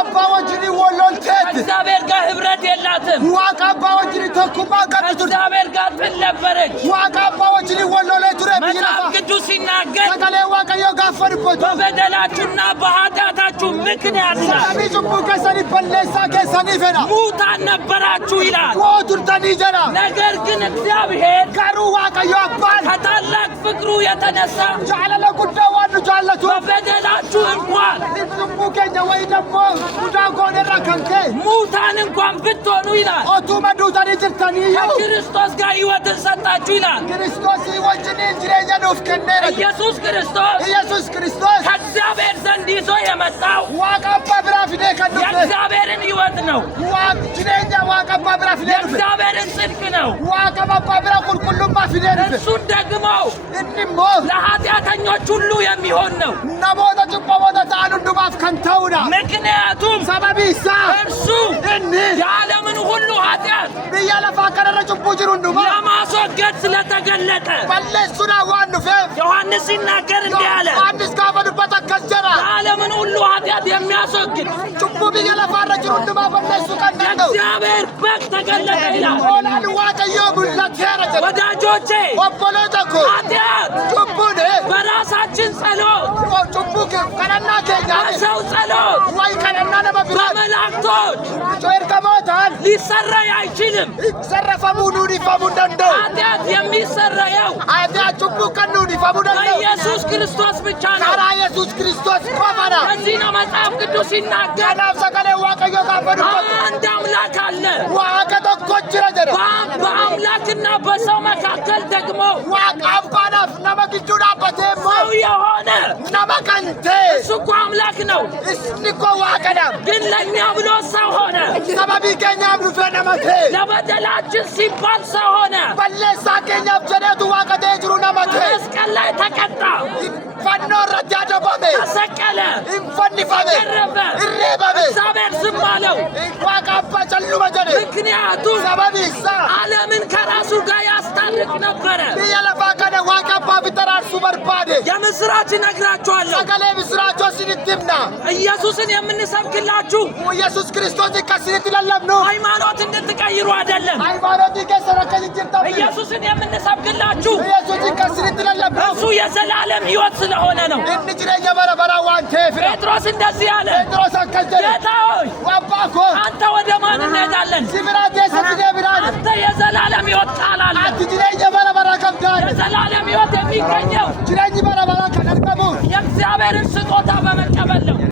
Waqabba wajini wololtet. እግዚአብሔር ጋር ህብረት የላትም Waqabba wajini tokkummaa qabdu. እግዚአብሔር ጋር ጥል ነበረች Waqabba wajini wololee ture biyya መጽሐፍ lafa. ቅዱስ ሲናገር Sagalee Waaqayyoo gaaffanifatu. በበደላችሁና በኃጢአታችሁ ምክንያት Sababii cubbuu keessanii balleessaa keessanii fedha. ሙታን ነበራችሁ ይላል Koo turtanii jedha. ነገር ግን እግዚአብሔር Garuu Waaqayyo abbaan ከታላቅ ፍቅሩ የተነሳ jaalala guddaa waan nu jaallatu. በበደላችሁ እንኳን Cubbuu keenya wayii immoo mudaa goonerraa kan ka'e. ሙታን እንኳን ብትሆኑ ይላል Otuma duutanii jirtaniiyyuu. ከክርስቶስ ጋር ሕይወትን ሰጣችሁ ይላል Kiristoosii wajjiniin jireenya nuuf kenneera. ኢየሱስ ክርስቶስ Yesuus Kiristoos ከእግዚአብሔር ዘንድ ይዞ የመጣው Waaqa abbaa biraa fidee kan dhufe. የእግዚአብሔርን ሕይወት ነው Jireenya Waaqa abbaa biraa fidee dhufe. የእግዚአብሔርን ጽድቅ ነው Waaqa abbaa biraa qulqullummaa fidee dhufe. እሱን ደግሞ Inni immoo ለኃጢአተኞች ሁሉ የሚሆን ነው namoota cubbamoota ta'an hundumaaf kan ta'udha. ምክንያቱም Sababii isaa እርሱ inni የዓለምን ሁሉ ኃጢአት biyya lafaa kanarra cubbuu jiru hundumaa ለማስወገድ ስለተገለጠ balleessuudhaan waan dhufeef ዮሐንስ ሲናገር እንዲህ አለ Yohannis gaafa dubbatu akkas jedha. የዓለምን ሁሉ ኃጢአት የሚያስወግድ Cubbuu biyya lafaarra jiru hundumaa balleessuu kan danda'u. የእግዚአብሔር በግ ተገለጠ ይላል Hoolaan Waaqayyoo mul'ateera jedha. ወዳጆቼ Obboloota koo ኃጢአት cubbuun በራሳችን ጸሎት cubbuu kadhannaa keenyaa በሰው ጸሎት wayi kadhannaa nama biraa በመላእክቶች ergamootaan ሊሰረይ አይችልም sarrafamuu nuudhifamuu hin danda'u. ኃጢአት የሚሰረየው Aadaa cubbuu kan nuudhifamuu danda'u በኢየሱስ ክርስቶስ ብቻ ነው karaa Yesuus Kiristoos qofadha. ለዚህ ነው መጽሐፍ ቅዱስ ሲናገር Kanaaf sagalee Waaqayyoo gaafa dubbatu አንድ አምላክ አለ Waaqa tokko jira jedha. በአምላክና በሰው መካከል ደግሞ Waaqa abbaadhaaf nama gidduu dhaabbatee ሰው immoo የሆነ nama kan ta'e እሱ እኮ አምላክ ነው inni koo Waaqadha. ግን ለእኛ ብሎ ሰው ሆነ Sababii keenyaaf dhufee nama ta'e ለበደላችን ሲባል ሰው ሆነ balleessaa keenyaaf jedheetu Waaqa ta'ee jiru nama ta'e. በመስቀል ላይ ተቀጣ Fannoo irratti adabame ተሰቀለ hin fannifame ተገረፈ irreebame እግዚአብሔር ዝም አለው Waaqa abbaa calluma jedhe. ምክንያቱም Sababii isaa ዓለምን ከራሱ ጋር ያስታርቅ ነበረ biyya lafaa kana Waaqa abbaa bitaraarsu barbaade. የምስራች እነግራችኋለሁ Sagalee misiraachoo isinitti himna. ኢየሱስን የምንሰብክላችሁ Yesuus Kiristoos akka isinitti lallabnu ሃይማኖት እንድትቀይሩ አይደለም ሃይማኖtii keessan akka jijjiirtan ኢየሱስን የምንሰብክላችሁ Yesuus akka isinitti lallabnu እሱ የዘላለም ሕይወት ስለሆነ ነው inni jireenya bara baraa waan ta'eefidha. ጴጥሮስ እንደዚህ አለ Phexros akkas jedhe ጌታ ሆይ abbaa koo አንተ ወደ ማን እንሄዳለን si biraa keessatti deebinaan አንተ የዘላለም ሕይወት ቃል አለ ati jireenya bara baraa qabdaan የዘላለም ሕይወት የሚገኘው jireenyi bara baraa kan argamu የእግዚአብሔርን ስጦታ በመቀበል ነው